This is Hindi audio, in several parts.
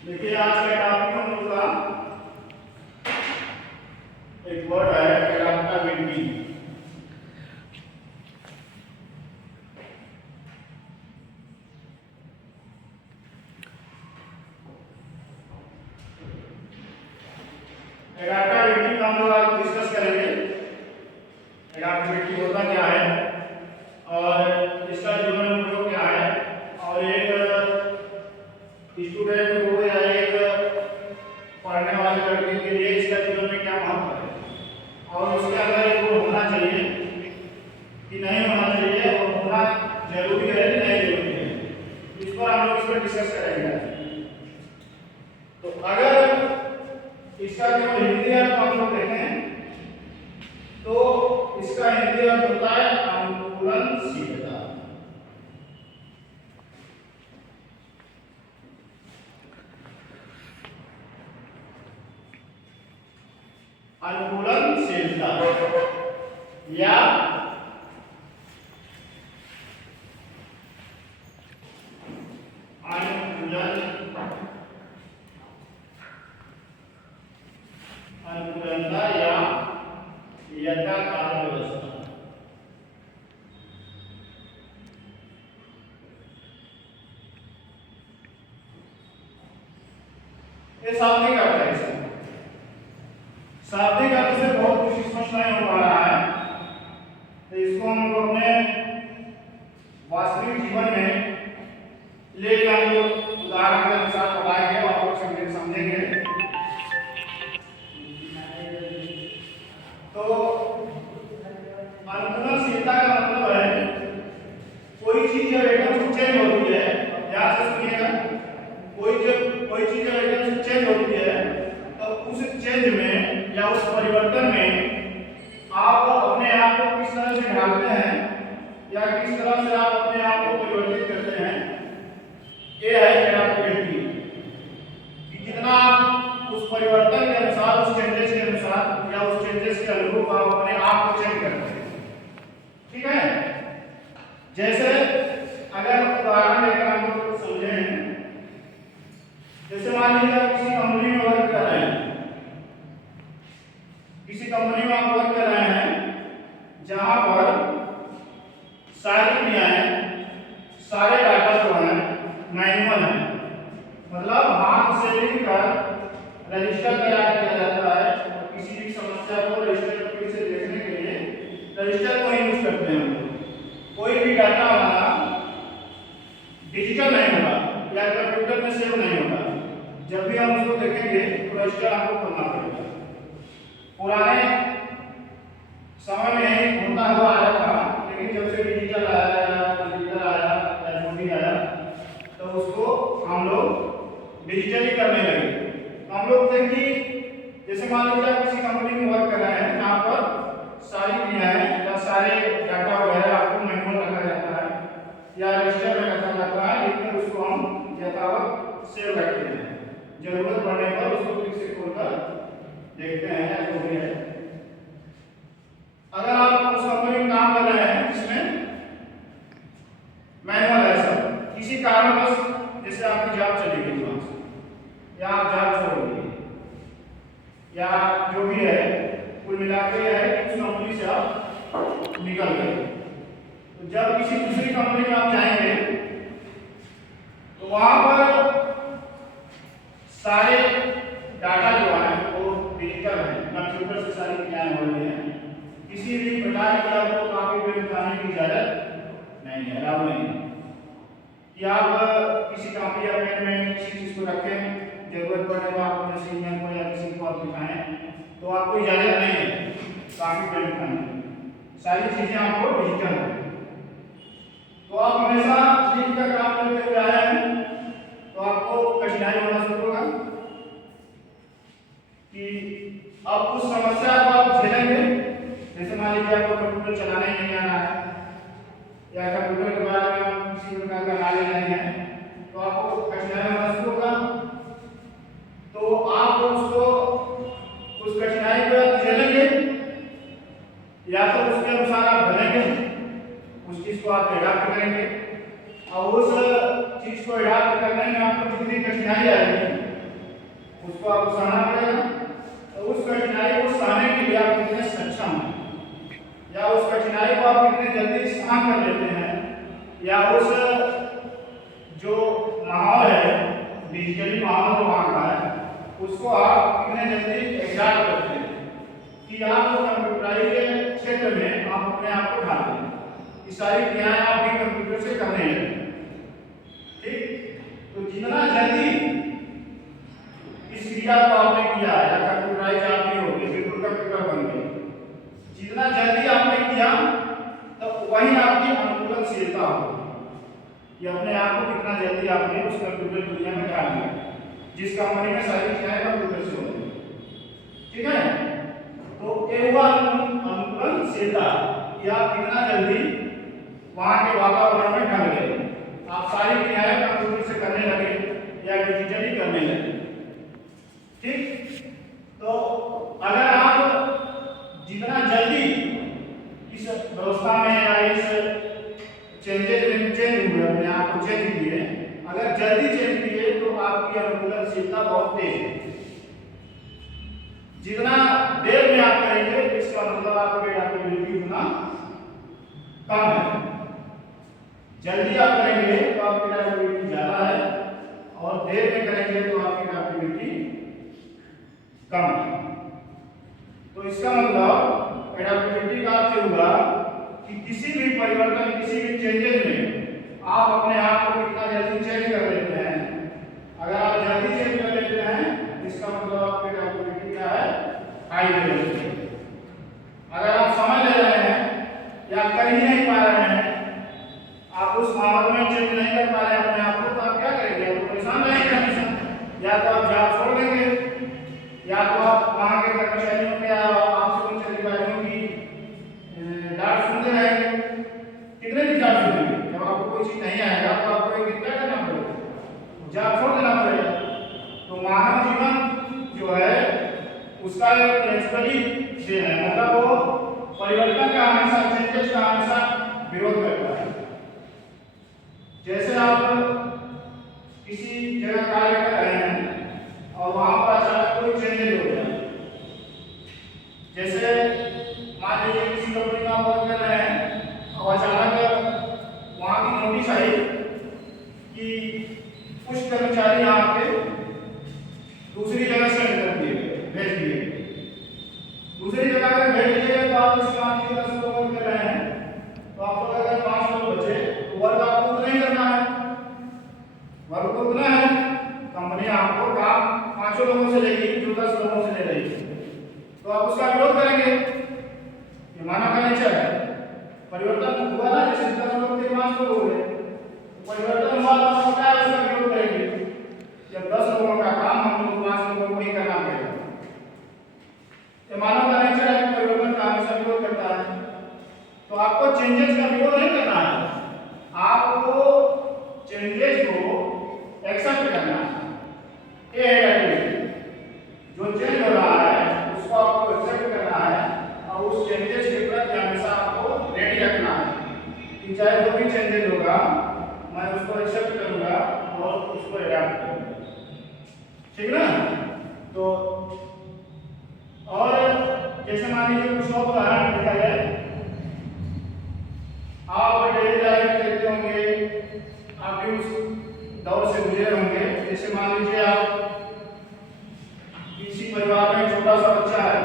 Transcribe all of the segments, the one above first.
देखिए आज का टॉपिक हम लोग का एक वर्ड है एडाप्टेबिलिटी। एडाप्टेबिलिटी का हम लोग आज डिस्कस करेंगे। एडाप्टेबिलिटी होता क्या है और इसका जीवन में प्रयोग क्या है, और एक स्टूडेंट को या एक पढ़ने वाले लड़के के लिए इसका जीवन में क्या महत्व है, और उसके अंदर एक गुण होना चाहिए कि नहीं होना चाहिए, और होना जरूरी है कि नहीं जरूरी है, इस पर हम लोग इस पर डिस्कस करेंगे। तो अगर इसका केवल हिंदी अर्थ हम लोग देखें तो इसका हिंदी अर्थ होता है अनुकूलनशीलता। अनुकूलनशीलता या अनुकूलनता या यथाकाल व्यवस्था। ये शाब्दिक अर्थ है। इसका शाब्दिक अर्थ से बहुत कुछ स्पष्ट नहीं हो पा रहा है, तो इसको हम लोग अपने वास्तविक जीवन में लेके हम लोग उदाहरण के अनुसार बताएंगे और आप लोग समझेंगे। तो अनुकूलनशीलता का मतलब है कोई चीज जब एकदम से चेंज होती है, ध्यान से सुनिएगा, कोई चीज जब एकदम से चेंज होती है तो उस चेंज में या उस परिवर्तन में आप अपने आप को किस तरह से ढालते हैं या किस तरह से आप अपने आप को परिवर्तित करते हैं, ये है एडाप्टेबिलिटी। कि जितना आप उस परिवर्तन के अनुसार, उस चेंजेस के अनुसार या उस चेंजेस के अनुरूप आप अपने आप को चेंज करते हैं। ठीक है, जैसे अगर उदाहरण लेकर हम लोग समझें, जैसे मान लीजिए आप किसी कंपनी में वर्क कर रहे हैं, किसी कंपनी में आप वर्क कर रहे हैं जहां पर सारी क्रियाएं, सारे डाटा जो है मैनुअल है, मतलब हाथ से लिखकर रजिस्टर तैयार किया जाता है। और किसी भी समस्या को रजिस्टर पर फिर से देखने के लिए रजिस्टर को यूज करते हैं। कोई भी डाटा हमारा डिजिटल नहीं होगा या कंप्यूटर में सेव नहीं होगा। जब भी हम उसको देखेंगे तो रजिस्टर आपको खोलना पड़ेगा। पुराने समय में यही होता हुआ आया था, लेकिन जब से डिजिटल आया या जो भी आया तो उसको हम लोग डिजिटली करने लगे। तो हम लोग थे कि जैसे मान लीजिए आप किसी कंपनी में वर्क कर रहे हैं जहाँ पर सारी क्रियाएं या सारे डाटा वगैरह आपको मैनुअल रखा जाता है या रजिस्टर में रखा जाता है, लेकिन उसको हम यथावत सेव रखते हैं। जरूरत पड़ने पर उसको फिर से खोलकर देखते हैं जो भी है। अगर आप उस कंपनी में काम कर रहे हैं जिसमें मैनुअल है सब, किसी कारणवश जैसे आपकी जॉब चली गई वहां से, या आप जॉब छोड़ दिए, या जो भी है, कुल मिलाकर यह है कि उस कंपनी से आप निकल गए। तो जब किसी दूसरी कंपनी में आप जाएंगे तो वहां पर सारे डाटा जो है वो डिजिटल है, कंप्यूटर से सारी क्रियाएं हो रही है। किसी भी प्रकार की आपको कॉपी पेन करने की इजाजत नहीं है, अलाउ नहीं है कि आप किसी कॉपी या पेन में किसी चीज को रखें, जरूरत पड़ने पर आप अपने सीनियर को या किसी को आप दिखाएं, तो आपको इजाजत नहीं है कॉपी पेन करने की। सारी चीजें आपको डिजिटल है। तो आप हमेशा लिख कर काम करते हुए आए हैं तो आपको कठिनाई होना शुरू होगा कि अब उस समस्या को आप झेलेंगे। जैसे मान लीजिए आपको कंप्यूटर चलाना ही नहीं आ रहा है या कंप्यूटर के बारे में आप किसी प्रकार का नॉलेज नहीं है, तो आपको कठिनाई होना शुरू होगा। तो आप उसको, उस कठिनाई को झेलेंगे या तो उसके अनुसार आप ढलेंगे, उस चीज को आप एडाप्ट करेंगे, और उस चीज को एडाप्ट करने में आपको जितनी कठिनाई आएगी उसको आपको सहना पड़ेगा। तो उस कठिनाई को सहने के लिए आप कितने सक्षम हैं, या उस कठिनाई को आप कितने जल्दी सहन कर लेते हैं, या उस जो माहौल है, डिजिटली माहौल जो वहाँ का है, उसको आप कितने जल्दी एग्जॉस्ट करते हैं कि आप कंप्यूटराइज क्षेत्र में आप अपने आप को ढालते हैं। ये सारी क्रियाएं आप भी कंप्यूटर से करने लगे। ठीक, तो जितना जल्दी इस क्रिया को आपने किया या कंप्यूटराइज आप नहीं हो गए, बिल्कुल कंप्यूटर बन गए, जितना जल्दी आपने किया तो वही आपकी अनुकूलनशीलता होगी। ये अपने आप को कितना जल्दी आपने उस कंप्यूटर दुनिया में डाल दिया, जिस कंपनी में सारी क्रियाएं कंप्यूटर से होती है। ठीक है, तो ये हुआ अनुकूलनशीलता कि आप कितना जल्दी वहां के वातावरण में ढल गए, आप सारी क्रियाएं कंप्यूटर से करने लगे या डिजिटली करने लगे। ठीक, तो अगर आप जितना जल्दी इस व्यवस्था में या इस चेंजेस में चेंज हुए, अपने आप को चेंज किए, अगर जल्दी चेंज किए तो आपकी अनुकूलनशीलता बहुत तेज है। जितना देर में आप करेंगे इसका मतलब आपकी एडेप्टेबिलिटी उतना कम है। जल्दी आप करेंगे तो आपकी एडेप्टेबिलिटी ज्यादा है, और देर में करेंगे तो आपकी एडेप्टेबिलिटी कम है। तो इसका मतलब एडेप्टेबिलिटी का अर्थ होगा कि किसी भी परिवर्तन, किसी भी चेंजेस में आप अपने आप को कितना जल्दी चेंज कर लेते हैं। अगर आप जल्दी चेंज कर लेते हैं इसका मतलब आपकी एडेप्टेबिलिटी क्या है, हाई लेवल की। अगर आप समय ले रहे हैं या कर ही नहीं पा रहे हैं, आप उस माहौल में चेंज नहीं कर पा रहे हैं अपने आप को, तो आप क्या करेंगे, आप परेशान रहेंगे हमेशा। या तो आप जॉब छोड़ देंगे, या तो आप वहाँ के कर्मचारियों के आपसे उच्च अधिकारियों की डांट सुनते रहेंगे। कितने भी डांट सुनेंगे, जब आपको कोई चीज नहीं आएगा तो आपको एक दिन क्या करना पड़ेगा, जॉब छोड़ देना पड़ेगा। तो मानव जीवन जो है उसका एक नेचुरली देन है, मतलब वो परिवर्तन का हमेशा, चेंजेस का हमेशा विरोध करता है। जैसे आप किसी जगह कार्य कर रहे हैं और वहां पर अचानक कोई चेंजेस हो गया, जैसे मान लीजिए किसी कंपनी में आप वर्क कर रहे हैं और अचानक वहां की नोटिस आई कि कुछ कर्मचारी यहाँ पे दूसरी जगह सेंड कर दिए, भेज दिए, दूसरी जगह पे भेज दिए। तो आप इस काम की 10 लोग वर्क कर रहे हैं, तो आप लोग अगर 5 लोग बचे तो वर्क आपको उतना ही करना है, वर्क तो उतना है। कंपनी आपको काम 5 लोगों से लेगी जो 10 लोगों से ले रही है, तो आप उसका विरोध करेंगे। ये मानव का नेचर है। परिवर्तन हुआ ना, जैसे 10 लोग थे 5 लोग हो गए, परिवर्तन हुआ तो हम क्या उसका विरोध करेंगे। जब 10 लोगों का काम हम लोग 5 लोगों को ही करना पड़ेगा। ये मानव का नेचर है, परिवर्तन का हमेशा विरोध करता है। तो आपको चेंजेस का विरोध नहीं करना है, आपको चेंजेस को एक्सेप्ट करना है। ये है जो चेंज हो रहा है उसको आपको एक्सेप्ट करना है, और उस चेंजेस के प्रति हमेशा आपको रेडी रखना है कि चाहे जो भी चेंजेस होगा मैं उसको एक्सेप्ट करूंगा और उसको अडॉप्ट करूंगा। ठीक ना। तो और जैसे मान लीजिए कुछ और उदाहरण देखा जाए, आप डेली लाइफ देखते होंगे, आप भी उस दौर से गुजरे होंगे। जैसे मान लीजिए आप किसी परिवार में छोटा सा बच्चा है,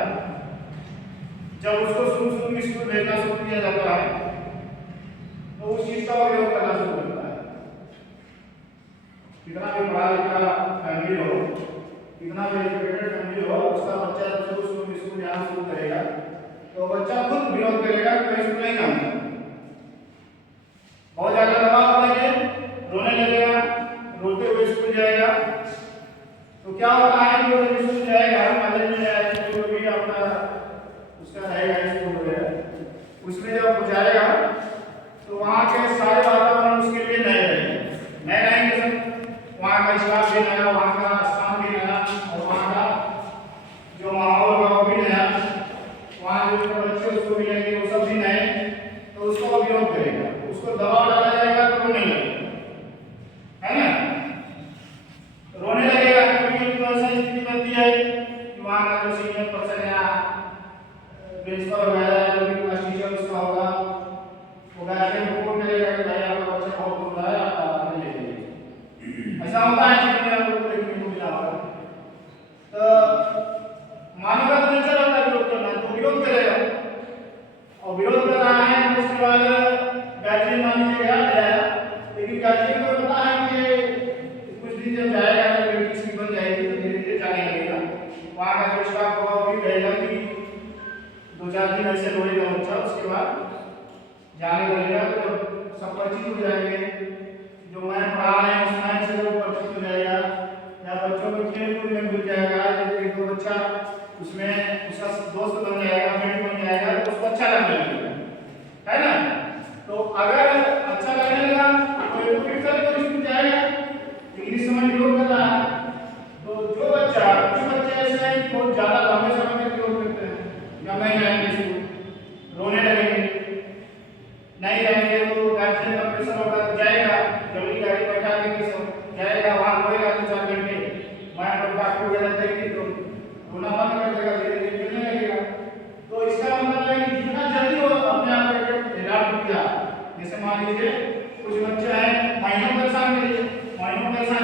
जब उसको शुरू में स्कूल भेजना शुरू किया जाता है तो उस चीज का उपयोग करना शुरू करता है। कितना भी पढ़ा लिखा फैमिली हो, कितना भी एजुकेटेड फैमिली हो, उसका बच्चा जब शुरू में स्कूल जाना शुरू करेगा तो बच्चा खुद विरोध करेगा कि मैं स्कूल नहीं जाऊंगा, बहुत ज्यादा दबाव करेंगे, रोने लगेगा, रोते हुए स्कूल जाएगा। तो क्या होता है कि वो जब स्कूल जाएगा, कॉलेज में जाएगा, जो भी अपना उसका रहेगा स्कूल वगैरह, उसमें जब वो जाएगा तो वहाँ के सारे वातावरण उसके लिए नए रहेंगे सब। वहाँ का स्टाफ भी नया, वहाँ का स्थान भी नया, और वहाँ का जो माहौल होगा वो भी नया, वहाँ जो बच्चे उसको मिलेंगे वो सब भी नए। तो उसको विरोध करेगा, उसको दबाव डाला जाएगा तो रोने लगेगा, है ना, रोने लगेगा। कभी कभी तो ऐसा स्थिति होता है जीवन में आपको देखने को मिला होगा। तो मानव का नेचर होता है विरोध करना, तो विरोध करेगा और विरोध कर रहा है तो उसके बाद गार्जियन मान लीजिए गया जाएगा, लेकिन गार्जियन को पता है कि कुछ दिन जब जाएगा तो लड़की इसकी बन जाएगी तो धीरे धीरे जाने लगेगा। वहाँ का जो स्टाफ होगा वो भी कहेगा कि 2-4 दिन ऐसे रोएगा बच्चा, उसके बाद जाने लगेगा। तो सब परिचित हो जाएंगे, जो मैं पढ़ा रहे हैं उस मैथ से वो परिचित हो जाएगा, या बच्चों को खेल कूद में भूल जाएगा। एक दो बच्चा उसमें उसका दोस्त बन जाएगा, फ्रेंड बन जाएगा, तो उसको अच्छा लगने लगेगा, है ना। तो अगर अच्छा लगने लगा तो एक फिर तो स्कूल जाएगा, लेकिन इस समय विरोध कर रहा है। तो जो बच्चा, कुछ बच्चे ऐसे हैं बहुत ज्यादा लंबे समय तक विरोध करते हैं, या नहीं जाएंगे स्कूल, रोने लगेंगे, नहीं जाएंगे तो गार्जियन का प्रेशर होगा तो जाएगा, जल्दी गाड़ी बैठा के जाएगा, वहाँ रोएगा 2-4 घंटे, मैं तो डॉक्टर वगैरह देगी तो रोना बंद कर देगा, धीरे धीरे गिरने लगेगा। तो इसका मतलब है कि जितना जल्दी वो अपने आप को रिलैक्स किया, जैसे मान लीजिए कुछ बच्चे हैं महीनों परेशान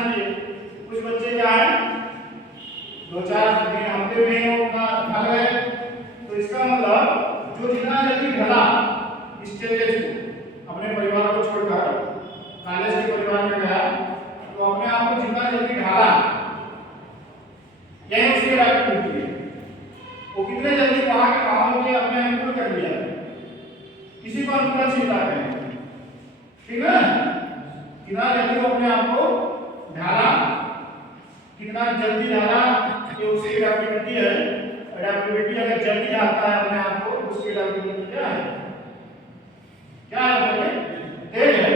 किए, कुछ बच्चे क्या है 2-4 दिन हफ्ते में वो अपना ढल गए। तो इसका मतलब जो जितना जल्दी ढला इस चेंजेस को, अपने परिवार को छोड़कर कॉलेज के परिवार में गया, तो अपने आप को जितना जल्दी ढाला, यही उसकी एक्टिविटी है। वो कितने जल्दी वहां के माहौल के अपने अनुकूल कर लिया, किसी को अनुकूलशीलता कहें, ठीक है। कितना जल्दी वो अपने आप को ढाला, कितना जल्दी ढाला कि उसकी एडेप्टिबिलिटी है। एडेप्टिबिलिटी अगर जल्दी ढालता है अपने आप को, उसकी एडेप्टिबिलिटी क्या है, क्या है, तेज है,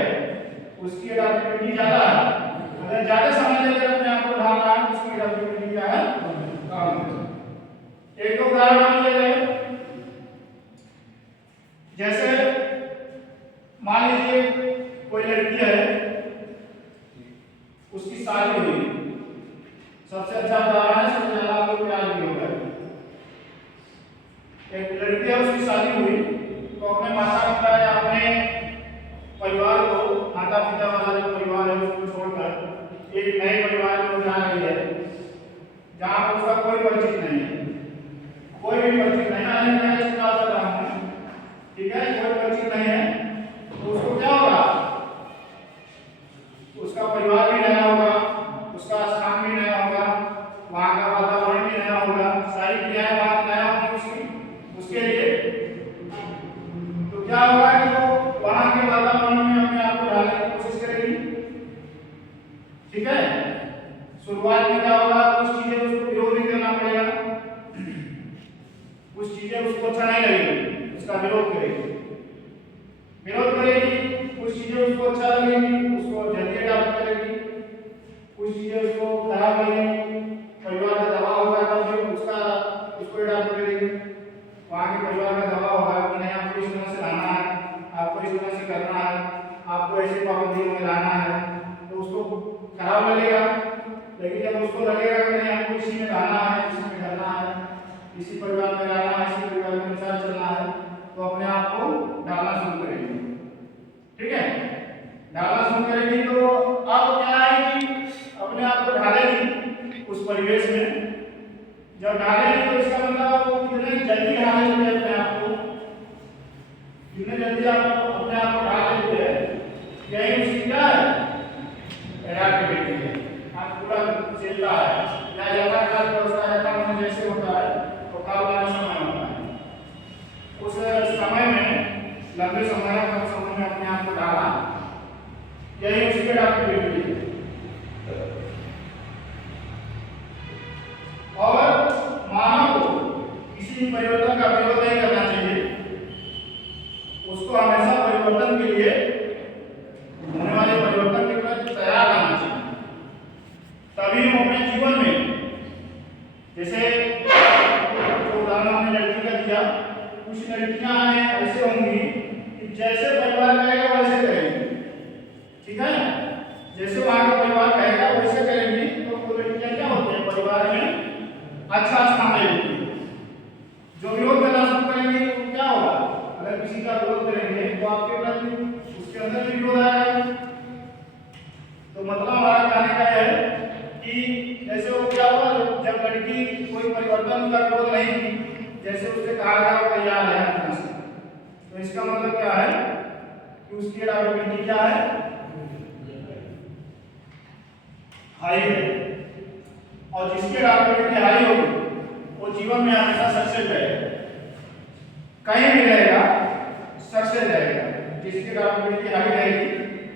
उसकी एडेप्टिबिलिटी ज्यादा है। अगर ज्यादा समय लेकर अपने आप को ढाल रहा है तो उसकी एडेप्टिबिलिटी क्या है, कम है। एक दो उदाहरण ले लें, जैसे मान लीजिए कोई लड़की है, उसकी शादी हुई, सबसे अच्छा उदाहरण है, सबसे ज्यादा आपको प्यार भी होगा। एक लड़की है, उसकी शादी हुई, तो अपने माता पिता या अपने परिवार को, माता पिता वाला जो परिवार है उसको छोड़कर एक नए परिवार में जा रही है, जहाँ पर उसका कोई परिचित नहीं है, कोई भी परिचित नहीं है, मैं इसको बात कर रहा हूँ, ठीक है, कोई परिचित नहीं है। तो उसको क्या होगा, उसका परिवार भी नया होगा, उसका स्थान भी नया होगा, वहाँ का वातावरण भी नया होगा, सारी क्रियाएं बात नया होगी उसके लिए। तो क्या होगा कि वो वहाँ के वातावरण में अपने आप को ढालने की कोशिश करेगी, ठीक है। शुरुआत में क्या होगा, कुछ चीजें उसको विरोध भी करना पड़ेगा, कुछ चीजें उसको अच्छा नहीं लगेगी, उसका विरोध करेगी, कुछ चीजें उसको अच्छा लगेगी, उसको जल्दी अडॉप्ट करेगी, कुछ चीजें उसको खराब लगेगी, परिवार का दबाव होगा तब भी उसको अडॉप्ट करेगी। वहाँ के परिवार का दबाव होगा कि नहीं आपको इस तरह से रहना है, आपको इस तरह से करना है, आपको ऐसी पाबंदियों में लाना है, तो उसको खराब लगेगा। लेकिन जब उसको लगेगा कि नहीं आपको इसी में रहना है, इसी में करना है, इसी परिवार में रहना है, इसी परिवार के अनुसार चलना है, तो अपने आप को डालना शुरू करेगी, ठीक है। डालना शुरू करेगी तो अब क्या है कि अपने आप को ढालेगी उस परिवेश में। जब ढालेगी तो इसका मतलब वो कितने जल्दी ढालेगी अपने आप को, कितने जल्दी आप अपने आप को ढाल लेते हैं, यही उसकी क्या है, एडेप्टिबिलिटी है। आप पूरा चलता है या यात्रा काल व्यवस्था है, जैसे होता है तो कालवान समय होता है, उस समय में लंबे समय कम समय में अपने आप को डाला, यही उसकी एडेप्टिबिलिटी है। और मानव को किसी परिवर्तन का विरोध नहीं करना चाहिए, उसको हमेशा परिवर्तन के लिए, होने वाले परिवर्तन के प्रति तैयार रहना चाहिए। तभी हम अपने जीवन में, जैसे जो उदाहरण हमने लड़की का दिया, कुछ लड़कियां ऐसे होंगी कि जैसे परिवार कहेगा वैसे करेंगी, ठीक है, जैसे वहां का परिवार कहेगा वैसे करेंगी। तो वो लड़कियां क्या होती है, परिवार में अच्छा स्थान ले लेती है। जो विरोध करना शुरू करेंगे तो क्या होगा, अगर किसी का विरोध करेंगे तो आपके प्रति उसके अंदर भी विरोध आएगा। तो मतलब हमारा कहने का है का विरोध नहीं की, जैसे उससे कहा गया वो तैयार है अपना से, तो इसका मतलब क्या है कि उसकी एडाप्टेबिलिटी क्या है, हाई है। और जिसकी एडाप्टेबिलिटी हाई होगी वो जीवन में हमेशा सक्सेस रहेगा, कहीं भी रहेगा सक्सेस रहेगा। जिसकी एडाप्टेबिलिटी हाई रहेगी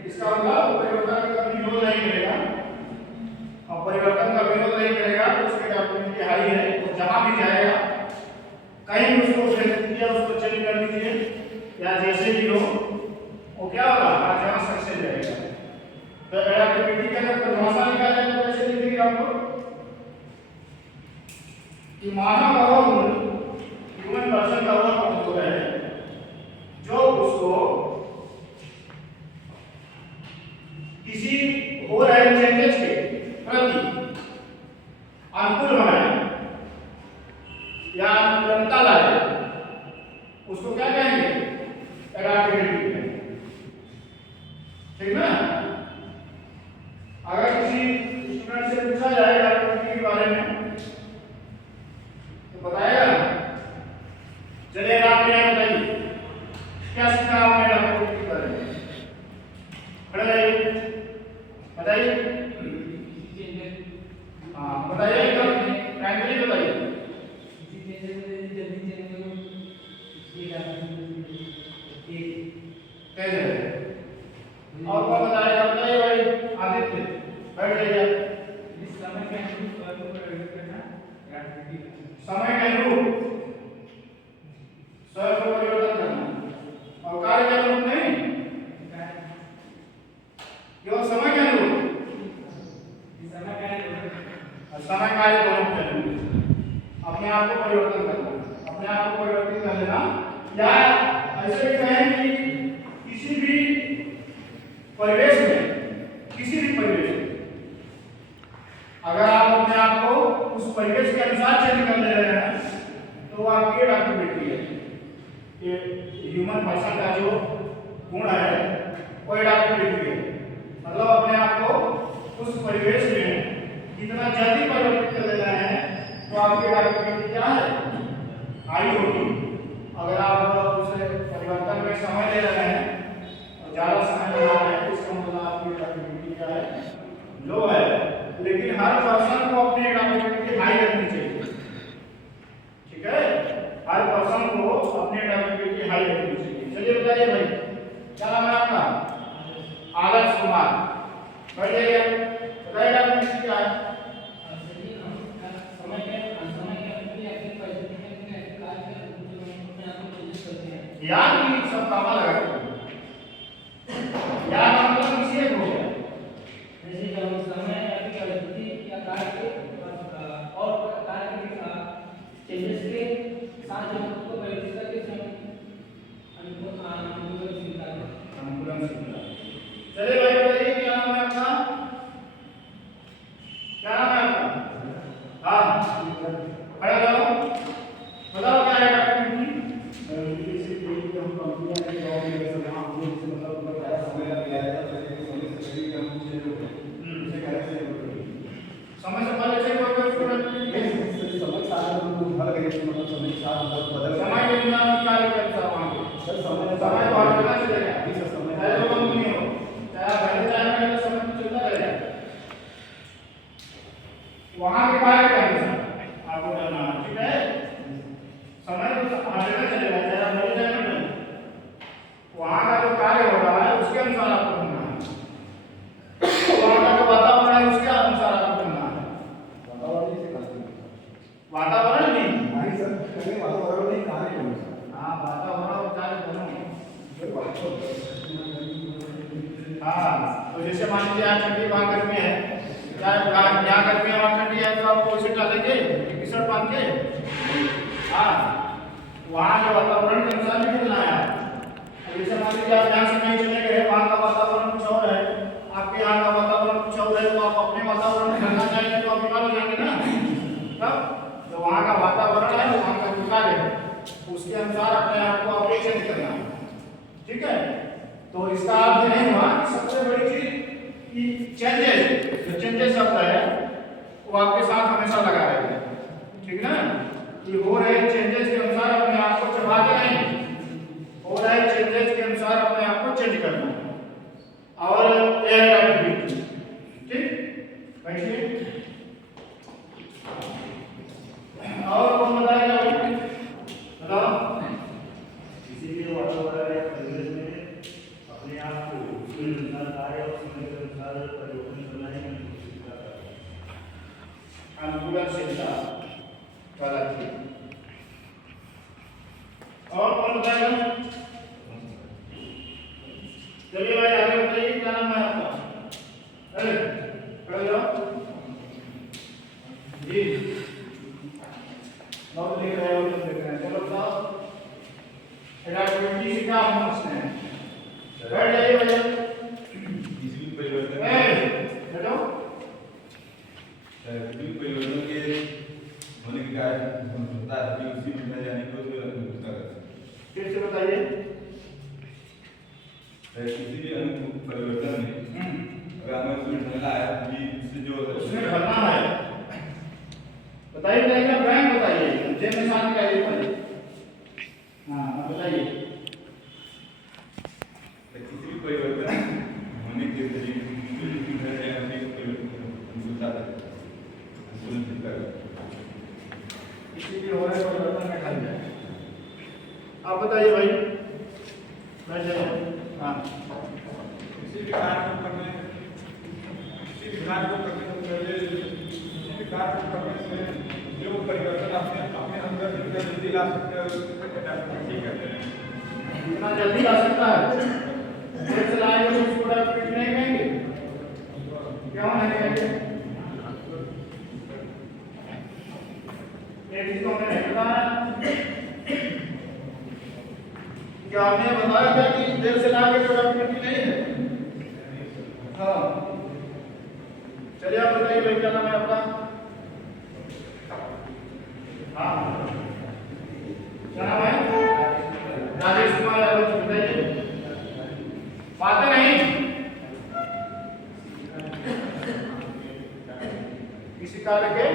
इसका मतलब परिवर्तन का विरोध नहीं करेगा, और परिवर्तन का विरोध नहीं करेगा तो उसकी एडाप्टेबिलिटी हाई है, वो जहां भी जाएगा कहीं भी उसको उसको चेंज कर दीजिए या जैसे भी हो वो क्या होगा, हर जगह सक्सेस रहेगा। तो एडाप्टेबिलिटी का जब परिभाषा निकाला जाए तो कैसे लिखेंगे आप लोग कि मानव का वह गुण, ह्यूमन पर्सन का वह गुण होता है जो उसको किसी हो रहे चेंजेस के प्रति अनुकूल बनाए या अनुकूलता लाए, उसको क्या कहेंगे, एडाप्टेबिलिटी कहेंगे, ठीक ना। अगर किसी स्टूडेंट से पूछा जाए एडाप्टेबिलिटी के बारे में तो बताएगा, चलिए आप मुझे बताइए क्या सीखा आपने एडाप्टेबिलिटी के बारे में, बताइए। हाँ बताइए, एकदम फ्रैंकली बताइए। कैसे और कौन बताएगा, बताइए भाई आदित्य, बैठ जाइए। समय के अनुरूप स्वयं को परिवर्तन करना, और कार्य के अनुरूप नहीं, केवल समय के अनुरूप, समय कार्य दोनों के अनुरूप अपने आप को परिवर्तन करना, अपने आप को परिवर्तित कर लेना। या ऐसे भी कहें कि किसी भी परिवेश में, किसी भी परिवेश में अगर आप अपने आप को उस परिवेश के अनुसार चेंज कर ले रहे हैं तो वो आपकी एडाप्टेबिलिटी है। ये ह्यूमन पर्सन का जो गुण है वो एडाप्टेबिलिटी है, मतलब अपने आप को उस परिवेश में कितना जल्दी परिवर्तित कर लेना है तो आपकी एडाप्टेबिलिटी क्या है, हाई होगी। अगर आप उस परिवर्तन में समय ले रहे हैं और ज़्यादा समय लगा रहे हैं तो इसका मतलब आपकी एडाप्टेबिलिटी क्या है, लो है। लेकिन हर पर्सन को अपनी एडाप्टेबिलिटी हाई रखनी चाहिए, ठीक है, हर पर्सन को अपनी एडाप्टेबिलिटी हाई रखनी चाहिए। चलिए बताइए भाई क्या नाम है आपका, आदर्श कुमार, बैठ जाइए, बताइए एडाप्टेबिलिटी क्या है। याद भी सब कामा लगा याद मतलब किसी एक हो गया, जैसे कि हम समय की परिस्थिति या कार्य के और कार्य के चेंजेस के साथ हम उसको परिवर्तित करके अनुकूलन सीखता। चलिए भाई बताइए क्या नाम है आपका, क्या नाम है आपका, हाँ खड़ा जाओ, बताओ क्या है एडाप्टेबिलिटी। हम कंपनियां के जॉब में जैसे वहां हम लोग से मतलब उनका पहला समय लग गया है तो लेकिन समय से पहले हम कुछ नहीं होते उसे कहने से समय से पहले चेक हो गया स्टूडेंट, समय सारा तो भर गए मतलब समय सारा बहुत बदल गया, समय के बिना कार्य करता वहां सर समय समय बहुत बदला चलेगा, अभी से समय चाहे जो कंपनी हो, चाहे आप घर जाएंगे तो समय चलता रहेगा, वहां के कार्य करना आपको करना, ठीक है, समय तो हमेशा चलेगा, चाहे आप घर जाएंगे वहां का जो कार्य हो रहा है उसके अनुसार आपको करना है, वहां का जो वातावरण है उसके अनुसार आपको करना है। वातावरण नहीं, नहीं सर कहीं वातावरण नहीं कार्य करो, हाँ वातावरण और कार्य दोनों, हाँ तो जैसे मान लीजिए आज ठंडी वहाँ गर्मी है, क्या यहाँ गर्मी है वहाँ ठंडी है तो आपको उसे डालेंगे टी शर्ट पहन के, हाँ वहाँ के वातावरण के अनुसार भी चलना है। जैसे मान लीजिए आप यहाँ से नहीं चले गए, वहाँ का वातावरण कुछ और है, आपके यहाँ का वातावरण कुछ और है, तो आप अपने वातावरण में रहना चाहेंगे तो आप बीमार हो जाएंगे ना। तब जो वहाँ का वातावरण है वहाँ का जो कार्य है उसके अनुसार अपने आप को अपने चेंज करना है, ठीक है। तो इसका अर्थ नहीं हुआ कि सबसे बड़ी चीज कि चेंजेस, जो चेंजेस शब्द है वो आपके साथ हमेशा लगा रहेगा, ठीक ना। कि हो रहे चेंजेस के अनुसार अपने आप को चबाते नहीं, हो रहे चेंजेस के अनुसार अपने आप को चेंज करना है और एडाप्टिविटी। ठीक, बैठिए। और कौन बताएगा भाई, बताओ। किसी भी वातावरण या परिवेश में अपने आप को उसके अनुसार कार्य और समय के अनुसार परिवर्तन करने की कोशिश करता है। अनुकूलनशीलता वाला थी। और कौन बताएगा? चलिए भाई आगे बताइए, क्या नाम है आपका? अरे खड़े जाओ जी। नोट लिख रहे हो, लिख रहे हैं, चलो बताओ। एडाप्टिविटी से क्या समझते हैं? बैठ जाइए भैया। किसी भी परिवर्तन बैठो। परिवर्तन के होने के कारण होता है कि उसी में जाने को उसका फिर से बताइए। किसी भी अनुकूल परिवर्तन में अगर हमें उसमें ढलना है कि उससे जो उसमें ढलना है, बताइए बताइए, बैंक बताइए, जे निशान का ये बताइए। हाँ बताइए। किसी भी परिवर्तन होने के किसी भी हो रहे परिवर्तन में ढल जाए। आप बताइए भाई, बैठ जाइए। हाँ किसी भी कार्य को करने से जो परिवर्तन अपने अंदर जितना जल्दी ला सकते हैं उसको एडाप्टिविटी कहते हैं। जितना जल्दी आ सकता है देर से लाएंगे तो उसको एडाप्टिविटी नहीं कहेंगे, क्यों नहीं कहेंगे? एक चीज तो हमें नहीं बताया, क्या आपने बताया था कि देर से लाएंगे तो एडाप्टिविटी नहीं है? हाँ चलिए आप बताइए भाई, क्या नाम है आपका? हाँ क्या नाम है? राजेश कुमार यादव। बताइए, बातें नहीं किसी कार्य के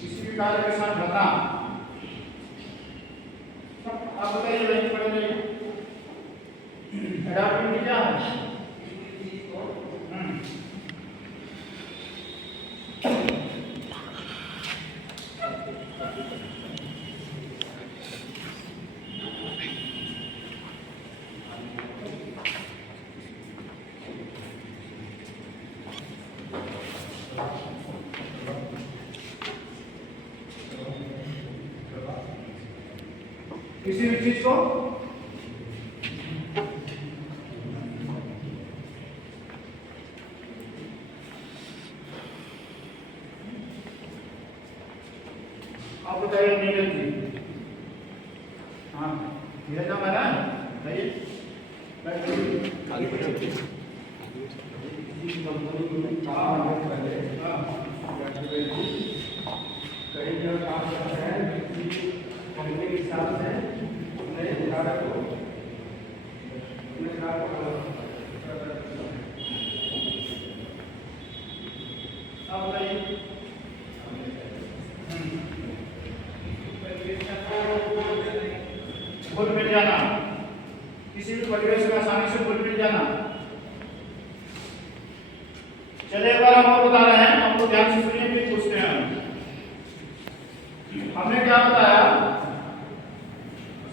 किसी भी कार्य के साथ ढलना। आप बताइए भाई, पढ़े नहीं एडाप्टिविटी क्या है? किसी भी चीज को आप बताइए। नीरज जी, हाँ नीरज नाम है ना, बताइए। कई जगह काम करते हैं कंपनी के हिसाब से अपने इदारे को आप बताइए। घुल मिल जाना, किसी भी परिवेश में आसानी से घुल मिल जाना। चलिए एक बार हम और बता रहे हैं, आपको ध्यान से सुनिए फिर पूछते हैं। हमने क्या बताया?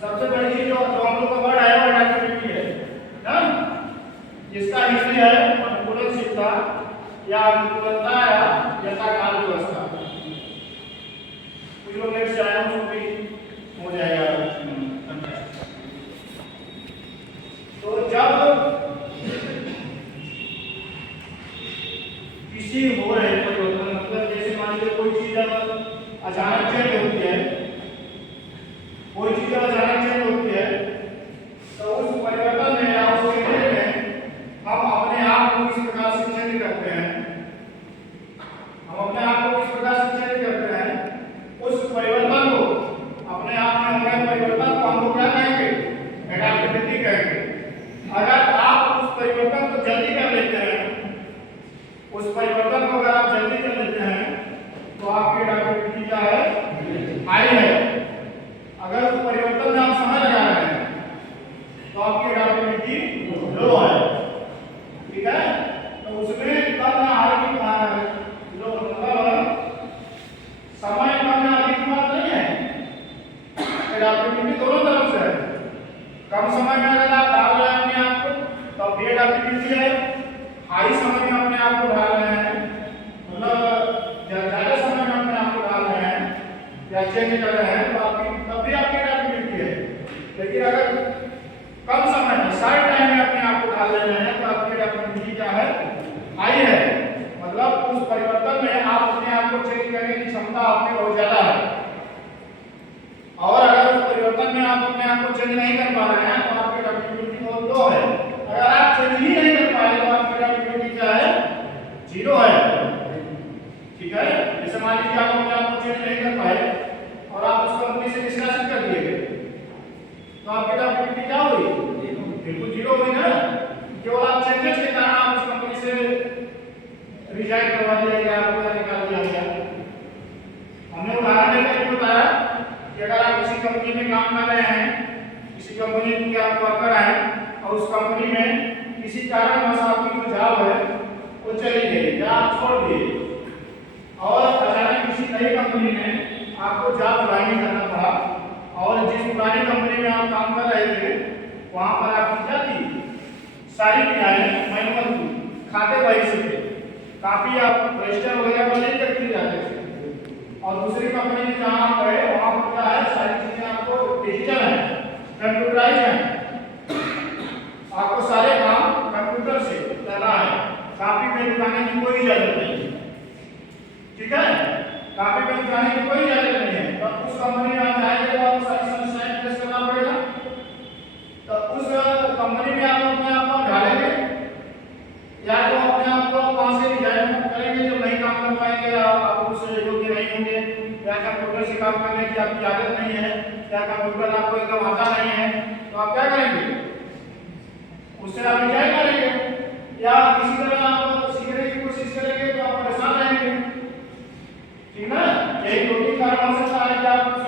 सबसे बड़ी चीज जो हम लोग का वर्ड आया वो एडाप्टिविटी है ना, जिसका हिस्ट्री है अनुकूलनशीलता या अनुकूलता या यथाकाल व्यवस्था। कुछ लोग नेक्स्ट आए उसको भी हो जाएगा। तो जब किसी हो रहे परिवर्तन, मतलब जैसे मान लीजिए कोई चीज अगर अचानक चेंज होती है हाई है। अगर उस परिवर्तन में आप समय लगा रहे हैं तो आपकी एडेप्टेबिलिटी लो है। ठीक है, तो उसमें कम या हाई की लो मतलब समय कम या अधिक की बात नहीं है, एडेप्टेबिलिटी दोनों तरफ से है। कम समय में अगर आप डाल रहे हैं अपने आप को तो भी एडेप्टेबिलिटी है, हाई समय में अपने आप को डाल रहे हैं मतलब ज्यादा समय में अपने आप को डाल रहे हैं या चेंज कर रहे हैं तो आपकी तब भी आपकी एडेप्टेबिलिटी है। लेकिन अगर कम समय में शॉर्ट टाइम में अपने आप को डाल रहे हैं तो आपकी एडेप्टेबिलिटी क्या है, हाई है। मतलब उस परिवर्तन में आप अपने आप को चेंज करने की क्षमता आपकी बहुत ज्यादा है। और अगर उस परिवर्तन में आप अपने आप को चेंज नहीं कर पा रहे हैं तो आपकी एडेप्टेबिलिटी बहुत लो है। अगर आप चेंज ही नहीं कर पाए तो आपकी एडेप्टेबिलिटी क्या है, जीरो है। ठीक है, जैसे मान लीजिए आप अपने आप को चेंज नहीं कर पाए और आप उस कंपनी से निष्कासित कर दिए गए तो आपकी एडेप्टेबिलिटी क्या हुई, बिल्कुल जीरो हुई ना। केवल आप चेंजेस के कारण आप उस कंपनी से रिजाइन करवा दिया गया, आपको निकाल दिया गया। हमने उदाहरण देकर बताया कि अगर आप किसी कंपनी में काम कर रहे हैं, किसी कंपनी के आप वर्कर हैं और उस कंपनी में किसी कारणवश आपकी जो जॉब है वो चली गई या आप छोड़ दिए और अचानक किसी नई कंपनी में आपको जॉब ज्वाइन करना पड़ा और जिस पुरानी कंपनी में आप काम कर रहे थे वहां पर आपकी क्या थी, सारी क्रियाएं मैनुअल थी, खाते बही से थे, काफी आप रजिस्टर वगैरह पर नहीं करके जाते थे। और दूसरी कंपनी में जहाँ आप गए वहाँ पर क्या है, सारी चीजें आपको डिजिटल है, कंप्यूटराइज है, आपको सारे काम कंप्यूटर से करना है, कापी पेन उठाने की कोई इजाजत नहीं है। ठीक है, कापी पेन उठाने की कोई इजाजत नहीं है। तो उस कंपनी में आप जाएंगे तो आपको सारी समस्याएं फेस करना पड़ेगा। तो उस कंपनी में आप अपने आप को ढालेंगे या तो अपने आप को वहां से रिजाइन करेंगे जब नहीं काम कर पाएंगे, आप उससे योग्य नहीं होंगे, या कंप्यूटर से काम करने की आपकी आदत नहीं है, या कंप्यूटर आपको एकदम आता नहीं है, तो आप क्या करेंगे, उससे आप रिजाइन करेंगे या किसी तरह आप सीखने की कोशिश करेंगे तो आप परेशान रहेंगे। ठीक ना, यही दो तीन कारण हो सकता है कि आप उस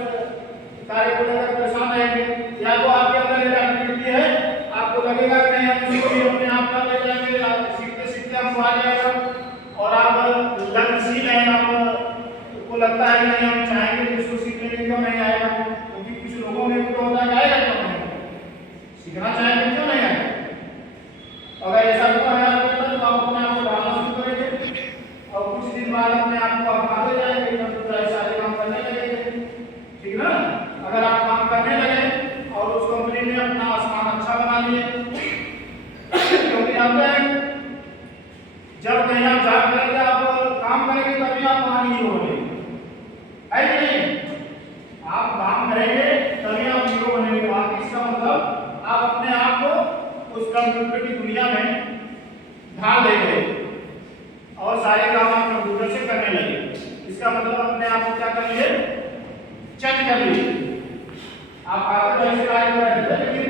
कार्य को लेकर परेशान रहेंगे। या तो आपके अंदर एडेप्टेबिलिटी है, आपको लगेगा कि नहीं हम इसको भी अपने आप कर ले जाएंगे, सीखते सीखते हमको आ जाएगा और आप लक्ष्यशील हैं, आपको लगता है कि नहीं हम चाहेंगे कि इसको सीखने में क्यों नहीं आएगा, क्योंकि कुछ लोगों में तो होता है आएगा क्यों नहीं, सीखना चाहेंगे क्यों नहीं आएगा। अगर ऐसा हुआ है आपके अंदर तो आप अपने आप को डालना शुरू करेंगे और कुछ दिन बाद अपने आप को आगे जाएंगे, कंप्यूटर सारे काम करने लगेंगे। ठीक ना, अगर आप काम करने लगे और उस कंपनी में अपना स्थान अच्छा बना लिए, क्योंकि जानते हैं जब कहीं आप जॉब करेंगे, आप काम करेंगे तभी आप वहां हीरो बनेंगे, है कि नहीं? आप काम करेंगे तभी आप हीरो बनेंगे वहां। इसका मतलब आप अपने आप को उस कंप्यूटर की दुनिया में ढाल देंगे और सारे काम आप कंप्यूटर से करने लगे। इसका मतलब अपने आप को क्या कर लिए, चेंज कर लिए। आप आते वैसे कार्य कर रहे थे, लेकिन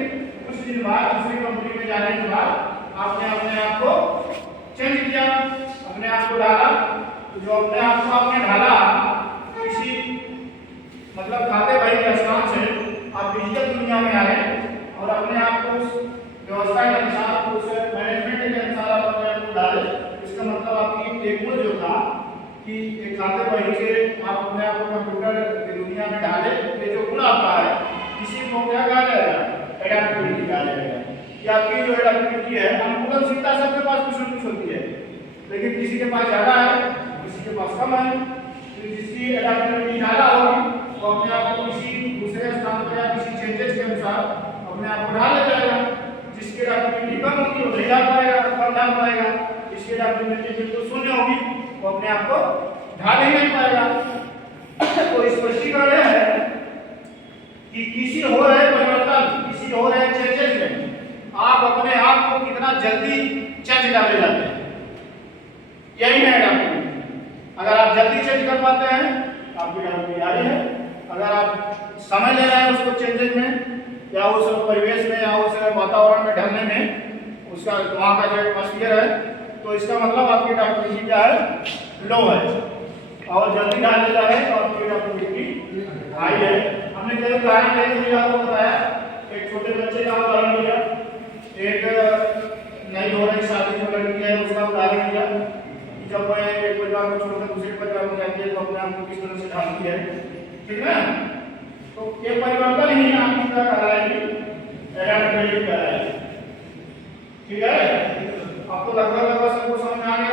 कुछ दिन बाद दूसरी कंपनी में जाने के बाद आपने अपने आप को चेंज किया, अपने आप को डाला। तो जो अपने आप को आपने ढाला किसी मतलब खाते बही के स्थान से आप डिजिटल दुनिया में आए और अपने आप को उस व्यवस्था के अनुसार, उस मैनेजमेंट के अनुसार आप अपने आप को डाले। इसका मतलब आपकी एक मूल जो था कि एक खाते बही से आप अपने आप को कंप्यूटर की दुनिया में डाले, ये जो गुण आपका है किसी को क्या कहा जाएगा, एडेप्टेबिलिटी कहा जाएगा। कि आपकी जो एडेप्टेबिलिटी है, अनुकूलनशीलता सबके पास कुछ न कुछ होती है, लेकिन किसी के पास ज्यादा है, किसी के पास कम है। तो जिसकी एडेप्टेबिलिटी ज्यादा होगी वो अपने आप को किसी दूसरे स्थान पर या किसी चेंजेस के अनुसार अपने आप को ढाल ले जाएगा। जिसकी एडेप्टेबिलिटी कम होगी वो नहीं ढाल पाएगा, कम ढाल पाएगा। जिसकी एडेप्टेबिलिटी बिल्कुल शून्य होगी वो अपने आप को ढाल ही नहीं पाएगा। तो स्पष्टीकरण है कि किसी हो रहे परिवर्तन, किसी हो रहे चेंजेस में आप अपने आप को कितना जल्दी चेंज कर ले जाते हैं, यही है एडेप्टेबिलिटी। अगर आप जल्दी चेंज कर पाते हैं आपकी एडेप्टेबिलिटी आ रही है। अगर आप समय ले रहे हैं उसको चेंजेस में या उस परिवेश में या उस वातावरण में ढलने में, उसका वहाँ का जो एटमॉस्फेयर है, तो इसका मतलब आपकी एडेप्टेबिलिटी क्या है, लो है। और जल्दी ढाल ले जा रहे हैं तो आपकी एडेप्टेबिलिटी भाई है। हमने कई उदाहरण लेके भी आपको बताया, एक छोटे बच्चे का उदाहरण लिया, एक नई हो रही शादी जो लड़की है उसका उदाहरण लिया कि जब वह एक परिवार को छोड़कर दूसरे परिवार में जाती है तो अपने आप को किस तरह से ढालती है, ठीक है। तो ये परिवर्तन ही आपकी क्या कराएगी, एडाप्टेबिलिटी कराएगी, ठीक है। आपको लगभग सबको समझ में आ गया।